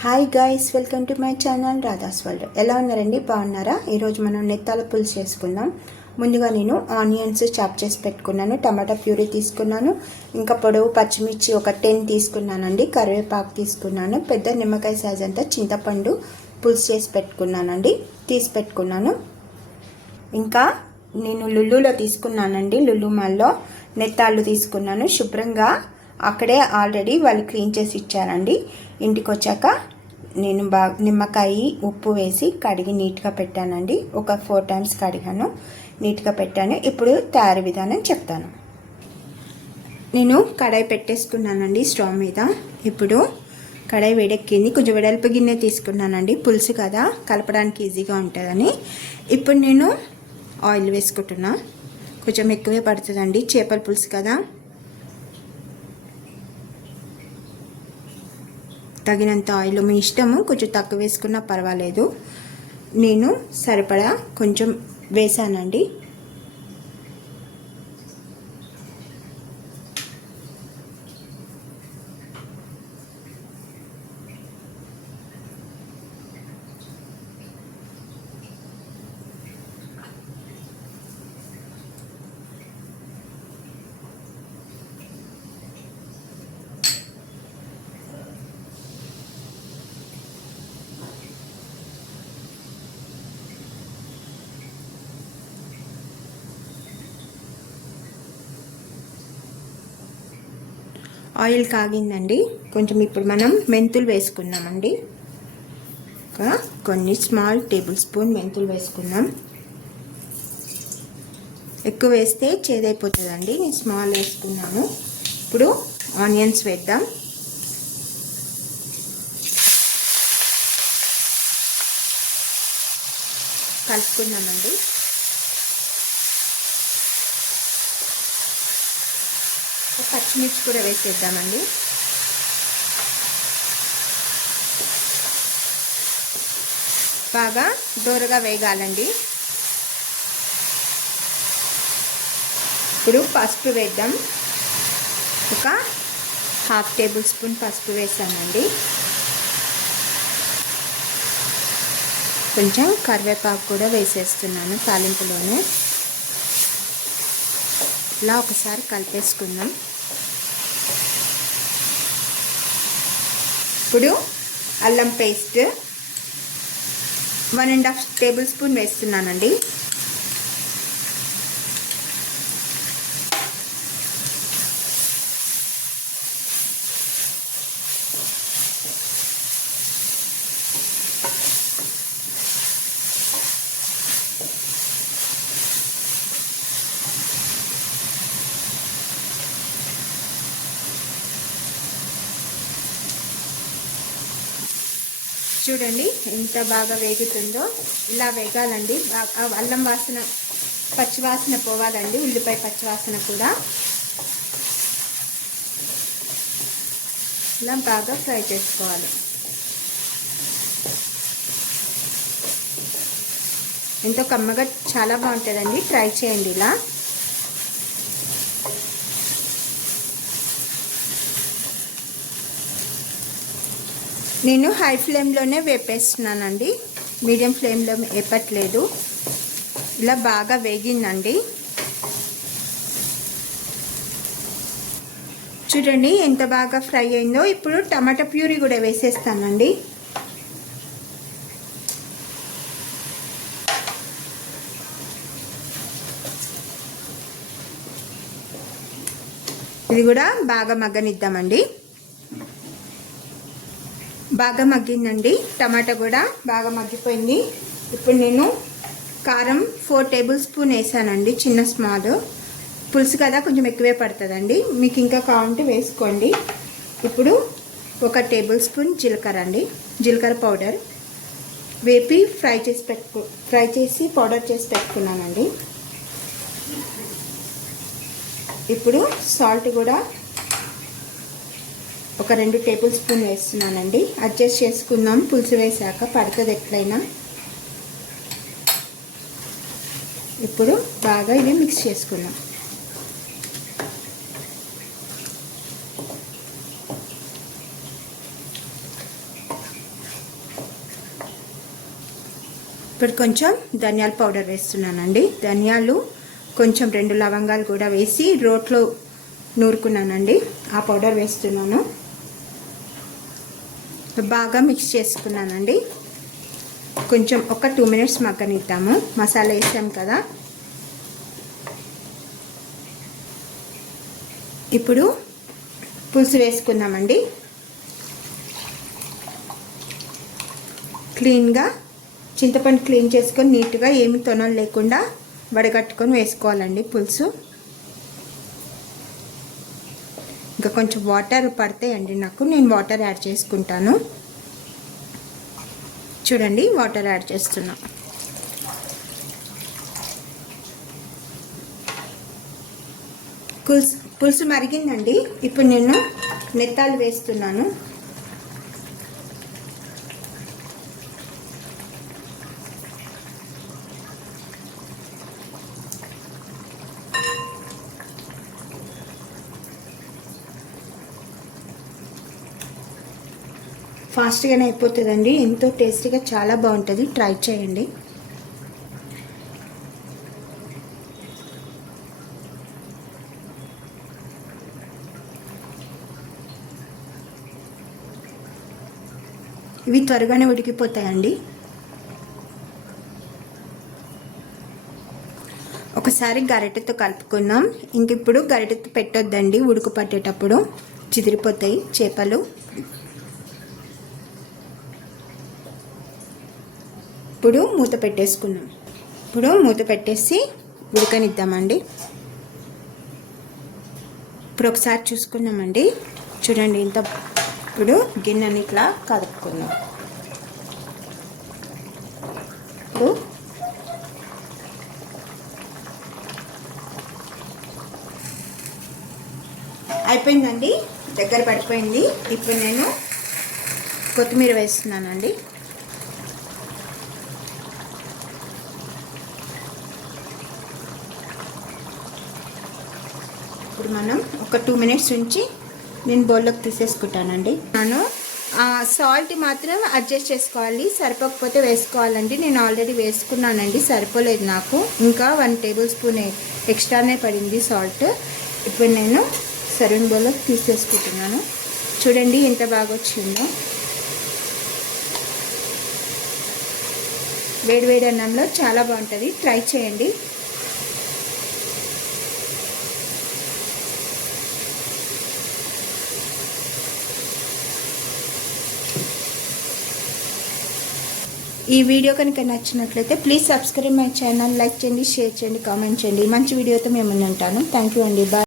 Hi guys, welcome to my channel Radha's world. ఎలా ఉన్నారండి? బాగున్నారా? ఈరోజు మనం నెత్తాల పులుసు చేసుకుందాం. ముందుగా నేను ఆనియన్స్ చాప్ చేసి పెట్టుకున్నాను, టమాటా ప్యూరీ తీసుకున్నాను, ఇంకా పొడవు పచ్చిమిర్చి ఒక 10 తీసుకున్నానండి, కరివేపాకు తీసుకున్నాను, పెద్ద నిమ్మకాయ సైజ్ అంతా చింతపండు పులుసు చేసి పెట్టుకున్నానండి, తీసి పెట్టుకున్నాను. ఇంకా నేను లుల్లులో తీసుకున్నానండి, లుల్లు మాల్లో నెత్తాళ్ళు తీసుకున్నాను. శుభ్రంగా అక్కడే ఆల్రెడీ వాళ్ళు క్లీన్ చేసి ఇచ్చారండి. ఇంటికి వచ్చాక నేను నిమ్మకాయ ఉప్పు వేసి కడిగి నీట్గా పెట్టానండి. ఒక 4 times కడిగాను, నీట్గా పెట్టాను. ఇప్పుడు తయారీ విధానం చెప్తాను. నేను కడాయి పెట్టేసుకున్నానండి స్టవ్ మీద. ఇప్పుడు కడాయి వేడెక్కింది. కొంచెం వెడల్పు గిన్నె తీసుకున్నానండి, పులుసు కదా కలపడానికి ఈజీగా ఉంటుందని. ఇప్పుడు నేను ఆయిల్ వేసుకుంటున్నా. కొంచెం ఎక్కువే పడుతుందండి, చేపల పులుసు కదా. తగినంత ఆయిల్ మీ ఇష్టము, కొంచెం తక్కువ వేసుకున్నా పర్వాలేదు. నేను సరిపడా కొంచెం వేసానండి. ఆయిల్ కాగిందండి. కొంచెం ఇప్పుడు మనం మెంతులు వేసుకుందామండి. కొన్ని స్మాల్ టేబుల్ స్పూన్ మెంతులు వేసుకుందాం. ఎక్కువ వేస్తే చేదైపోతుందండి, నేను స్మాల్ వేసుకున్నాను. ఇప్పుడు ఆనియన్స్ వేద్దాం. కలుపుకుందామండి. పచ్చిమిర్చి కూడా వేసేద్దామండి. బాగా దోరగా వేగాలండి. ఇప్పుడు పసుపు వేద్దాం. ఒక 1/2 టేబుల్ స్పూన్ పసుపు వేసానండి. కొంచెం కరివేపాకు కూడా వేసేస్తున్నాను తాలింపులోనే. ఇలా ఒకసారి కలిపేసుకుందాం. ఇప్పుడు అల్లం పేస్ట్ 1.5 టేబుల్ స్పూన్ వేస్తున్నానండి. చూడండి ఎంత బాగా వేగుతుందో. ఇలా వేగాలండి. అల్లం వాసన, పచ్చివాసన పోవాలండి, ఉల్లిపాయ పచ్చివాసన కూడా. ఇలా బాగా ఫ్రై చేసుకోవాలి. ఎంతో కమ్మగా చాలా బాగుంటుందండి, ట్రై చేయండి ఇలా. నేను హై ఫ్లేమ్లోనే వేపేస్తున్నానండి, మీడియం ఫ్లేమ్లో వేపట్లేదు. ఇలా బాగా వేగిందండి. చూడండి ఎంత బాగా ఫ్రై అయిందో. ఇప్పుడు టమాటా ప్యూరీ కూడా వేసేస్తానండి. ఇది కూడా బాగా మగ్గనిద్దామండి. బాగా మగ్గిందండి, టమాటా కూడా బాగా మగ్గిపోయింది. ఇప్పుడు నేను కారం 4 టేబుల్ స్పూన్ వేసానండి, చిన్న స్మాల్. పులుసు కదా కొంచెం ఎక్కువే పడుతుందండి, మీకు ఇంకా కావాలంటే వేసుకోండి. ఇప్పుడు 1 టేబుల్ స్పూన్ జీలకర్ర అండి, జీలకర్ర పౌడర్ వేపి ఫ్రై చేసి పౌడర్ చేసి పెట్టుకున్నానండి. ఇప్పుడు సాల్ట్ కూడా ఒక 2 టేబుల్ స్పూన్ వేస్తున్నానండి. అడ్జస్ట్ చేసుకుందాం, పులుసు వేసాక పడుతుంది ఎట్లయినా. ఇప్పుడు బాగా ఇవి మిక్స్ చేసుకుందాం. ఇప్పుడు కొంచెం ధనియాల పౌడర్ వేస్తున్నానండి. ధనియాలు కొంచెం 2 లవంగాలు కూడా వేసి రోట్లో నూరుకున్నానండి. ఆ పౌడర్ వేస్తున్నాను. బాగా మిక్స్ చేసుకున్నానండి. కొంచెం ఒక 2 మినిట్స్ మగ్గనిద్దాము. మసాలా వేసాం కదా. ఇప్పుడు పులుసు వేసుకుందామండి. క్లీన్గా చింతపండు క్లీన్ చేసుకొని నీట్గా ఏమి తొనలు లేకుండా వడగట్టుకొని వేసుకోవాలండి పులుసు. ఇంకా కొంచెం వాటర్ పడతాయండి నాకు. నేను వాటర్ యాడ్ చేసుకుంటాను. చూడండి, వాటర్ యాడ్ చేస్తున్నా. పులుసు మరిగిందండి. ఇప్పుడు నేను నెత్తాలు వేస్తున్నాను. ఫాస్ట్గానే అయిపోతుందండి. ఎంతో టేస్టీగా చాలా బాగుంటుంది. ట్రై చేయండి. ఇవి త్వరగానే ఉడికిపోతాయండి. ఒకసారి గరిటెతో కలుపుకుందాం. ఇంక ఇప్పుడు గరిటెతో పెట్టొద్దండి. ఉడుకు పట్టేటప్పుడు చిదిరిపోతాయి చేపలు. ఇప్పుడు మూత పెట్టేసుకుందాం. ఇప్పుడు మూత పెట్టేసి ఉడకనిద్దామండి. ఇప్పుడు ఒకసారి చూసుకున్నామండి. చూడండి ఇంత. ఇప్పుడు గిన్నెని ఇట్లా కలుపుకుందాం. ఇప్పుడు అయిపోయిందండి. దగ్గర పడిపోయింది. ఇప్పుడు నేను కొత్తిమీర వేస్తున్నానండి. ఇప్పుడు మనం ఒక 2 మినిట్స్ ఉంచి నేను బౌల్లోకి తీసేసుకుంటానండి. సాల్ట్ మాత్రం అడ్జస్ట్ చేసుకోవాలి. సరిపోకపోతే వేసుకోవాలండి. నేను ఆల్రెడీ వేసుకున్నానండి. సరిపోలేదు నాకు. ఇంకా 1 టేబుల్ స్పూన్ ఎక్స్ట్రానే పడింది సాల్ట్. ఇప్పుడు నేను సర్వింగ్ బౌల్లోకి తీసేసుకుంటున్నాను. చూడండి ఎంత బాగా వచ్చిందో. వేడివేడి అన్నంలో చాలా బాగుంటుంది. ట్రై చేయండి. ఈ వీడియో కనుక నచ్చినట్లయితే please subscribe my channel. Like చేయండి, షేర్ చేయండి, కామెంట్ చేయండి. మంచి వీడియోతో మేము ఉంటాను. థ్యాంక్ యూ అండి. బాయ్.